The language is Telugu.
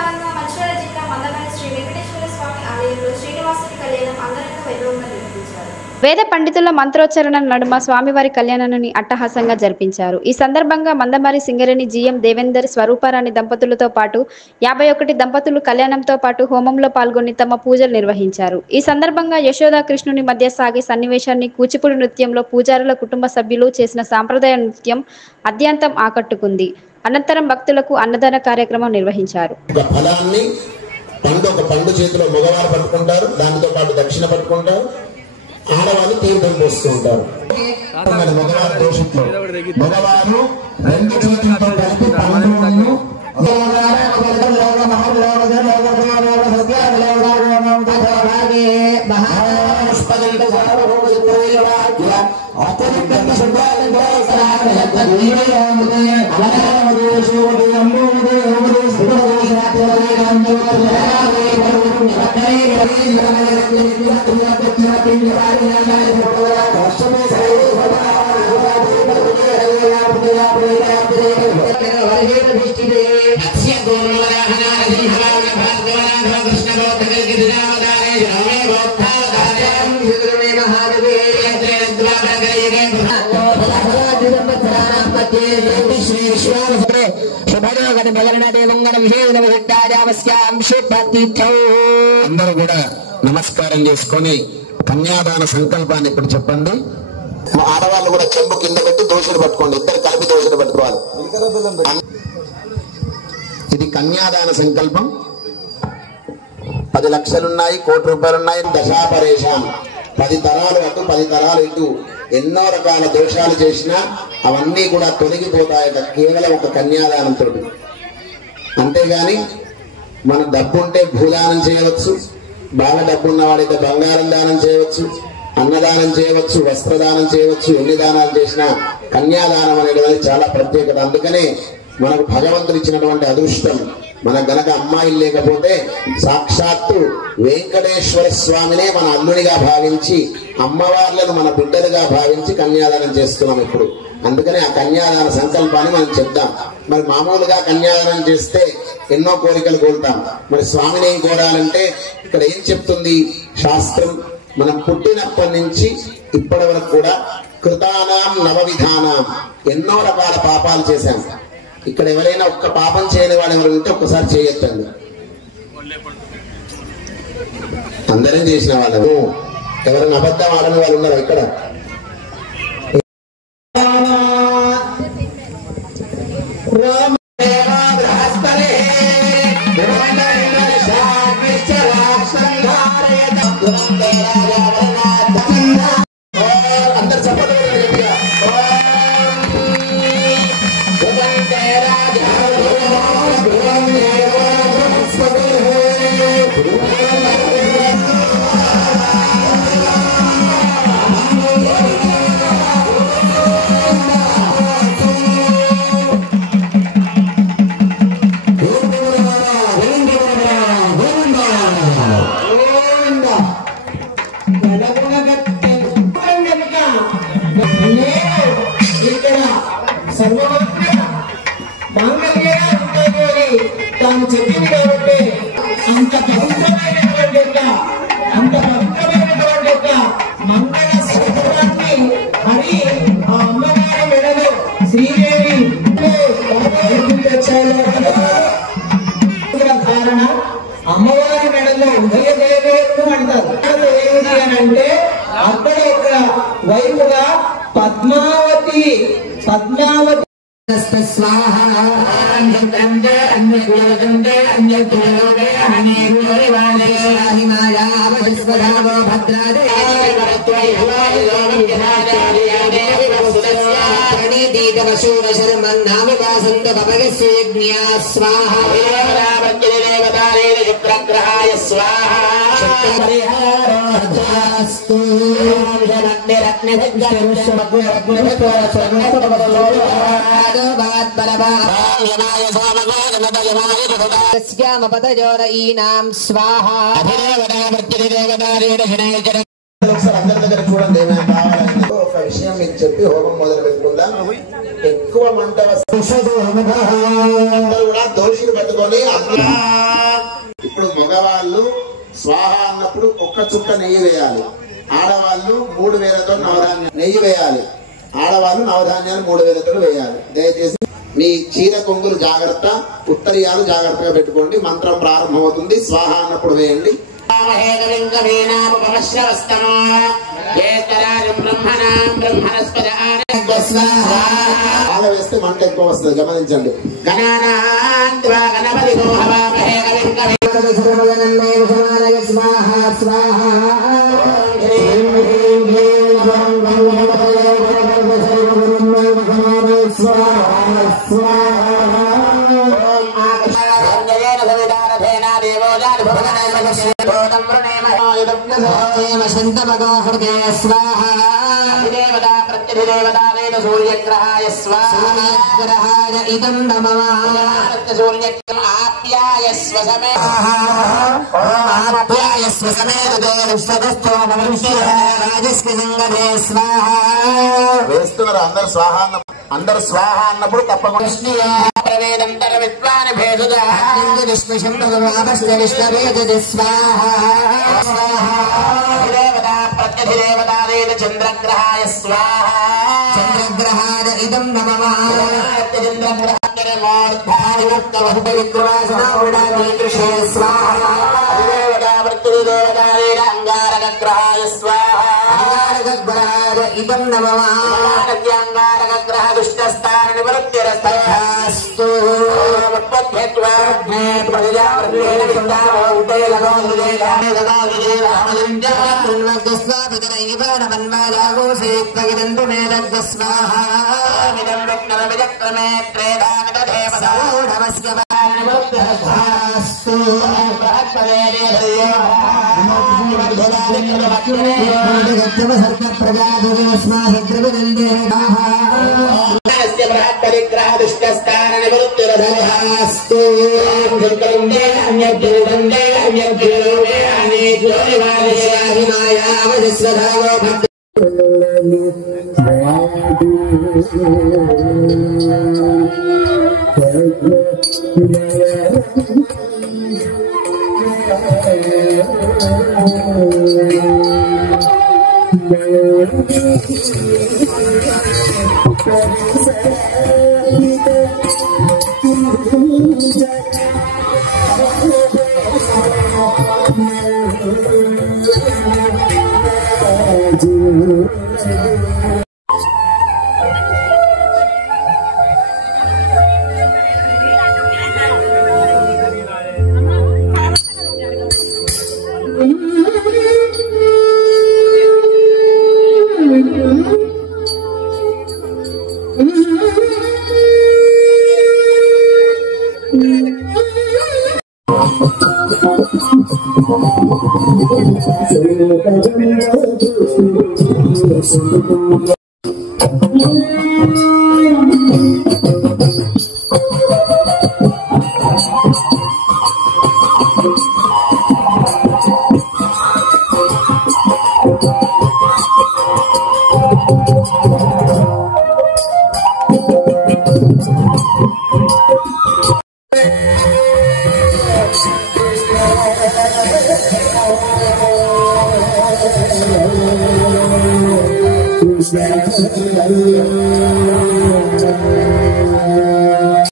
భాగంగా మంచిర్యాల జిల్లా మందమరి శ్రీ వెంకటేశ్వర స్వామి ఆలయంలో శ్రీనివాసుని కళ్యాణం అంగరంగ వైభవంగా నిర్వహించారు. వేద పండితుల మంత్రోచ్చరణ నడుమ స్వామివారి కళ్యాణాన్ని అట్టహాసంగా జరిపించారు. ఈ సందర్భంగా మందమరి సింగరేణి జీఎం దేవేందర్ స్వరూపారాణి దంపతులతో పాటు 51 దంపతులు కళ్యాణంతో పాటు హోమంలో పాల్గొని తమ పూజలు నిర్వహించారు. ఈ సందర్భంగా యశోద కృష్ణుని మధ్య సాగే సన్నివేశాన్ని కూచిపూడి నృత్యంలో పూజారుల కుటుంబ సభ్యులు చేసిన సాంప్రదాయ నృత్యం అత్యంతం ఆకట్టుకుంది. అనంతరం భక్తులకు అన్నదాన కార్యక్రమం నిర్వహించారు. పండు చేతిలో మగవారు పట్టుకుంటారు, దానితో పాటు దక్షిణ పట్టుకుంటారు, ఆడవాళ్ళు తీర్థం పోస్తూ ఉంటారు. మగవారు దోషిట్లో మగవారు 2 చేతులతో కలిపి పండును అందరూ కూడా నమస్కారం చేసుకొని కన్యాదాన సంకల్పాన్ని ఇప్పుడు చెప్పండి. ఆడవాళ్ళు కూడా చెంబు కింద పెట్టి దోషులు పట్టుకోండి, ఇద్దరు కలిపి దోషులు పట్టుకోవాలి. ఇది కన్యాదాన సంకల్పం. 10 లక్షలున్నాయి, 1 కోటి రూపాయలున్నాయి. దశాపరేషాం 10 తరాలు అటు 10 తరాలు ఇటు ఎన్నో రకాల దోషాలు చేసినా అవన్నీ కూడా తొలగిపోతాయట కేవలం ఒక కన్యాదానంతో. అంతేగాని మన డబ్బు ఉంటే భూదానం చేయవచ్చు, బాగా డబ్బు ఉన్నవాడైతే బంగారం దానం చేయవచ్చు, అన్నదానం చేయవచ్చు, వస్త్రదానం చేయవచ్చు. ఎన్ని దానాలు చేసినా కన్యాదానం అనేది చాలా ప్రత్యేకత. అందుకనే మనకు భగవంతుడు ఇచ్చినటువంటి అదృష్టం. మనకు గనక అమ్మాయిలు లేకపోతే సాక్షాత్తు వెంకటేశ్వర స్వామినే మన అల్లుడిగా భావించి, అమ్మవార్లను మన బిడ్డలుగా భావించి కన్యాదానం చేస్తున్నాం ఇప్పుడు. అందుకనే ఆ కన్యాదాన సంకల్పాన్ని మనం చెప్తాం. మరి మామూలుగా కన్యాదానం చేస్తే ఎన్నో కోరికలు కోరుతాం. మరి స్వామిని ఏం కోరాలంటే ఇక్కడ ఏం చెప్తుంది శాస్త్రం? మనం పుట్టినప్పటి నుంచి ఇప్పటి వరకు కూడా కృతానాం నవవిధానాం, ఎన్నో రకాల పాపాలు చేశాం. ఇక్కడ ఎవరైనా ఒక్క పాపం చేయని వాడు ఎవరు ఉంటే ఒక్కసారి చేయొద్దండి. అందరం చేసిన వాళ్ళము. ఎవరైనా అబద్ధం ఆడని వాళ్ళు ఉన్నారు ఇక్కడ? అందరు చెప్పండి. తాను చెప్పింది కాబట్టి అంత పవిత్రమైనటువంటి మంగళ సూత్రాన్ని అని ఆ అమ్మవారి మెడలో శ్రీదేవి కారణం అమ్మవారి మెడలో ఉదయదేవేత్తు అంటారు. ఏమిటి అని అంటే అక్కడ ఒక వైపుగా పద్మావతి చూడండి ఏమైనా కావాలని ఒక విషయం మీకు చెప్పి హోమం మొదలు పెట్టుకుందాం. ఎక్కువ మంట కూడా దోషులు పెట్టుకొని పెట్టుకొని ఇప్పుడు మగవాళ్ళు స్వాహ అన్నప్పుడు ఒక్క చుక్క నెయ్యి వేయాలి. ఆడవాళ్ళు 3 వేలతో నవధాన్యాలు నెయ్యి వేయాలి. ఆడవాళ్ళు నవధాన్యాలు 3 వేలతో వేయాలి. దయచేసి మీ చీర కొంగులు జాగ్రత్త, ఉత్తరీయాలు జాగ్రత్తగా పెట్టుకోండి. మంత్రం ప్రారంభమవుతుంది. స్వాహ అన్నప్పుడు వేయండి. బాగా వేస్తే మంట ఎక్కువ వస్తుంది, గమనించండి. सूर्यग्रहाय सूर्यग्रहाय इदं नमः आप्यायस्व समेत आप्यायस्व समेत देवस्तस्तो राजस्के संगमे स्वाहा వేస్తున్నారు అందరూ స్వాహ అన్నప్పుడు తప్పకుండా ప్రవేదంతర విద్వాన్ భేదద విష్ణుశం భగవానస్య విష్ణవేద స్వాహా దేవతా ప్రత్యధిదేవతా వేద చంద్రగ్రహాయ స్వాహా చంద్రగ్రహాయ ఇదం నమః చంద్రగ్రహాయ మూర్ధాయ వక్తవహ విగ్రహాయ కృష్ణ స్వాహా దేవతా ప్రత్యధిదేవతా వేద అంగారగ్రహాయ స్వాహా అంగారగ్రహాయ ఇదం నమః అంగారగ్రహ దుష్టస్థాన నివృత్తిరస్తు పద్యత్వాగ్నే ప్రజాప్రతివేద విద్యావౌతే Thank you.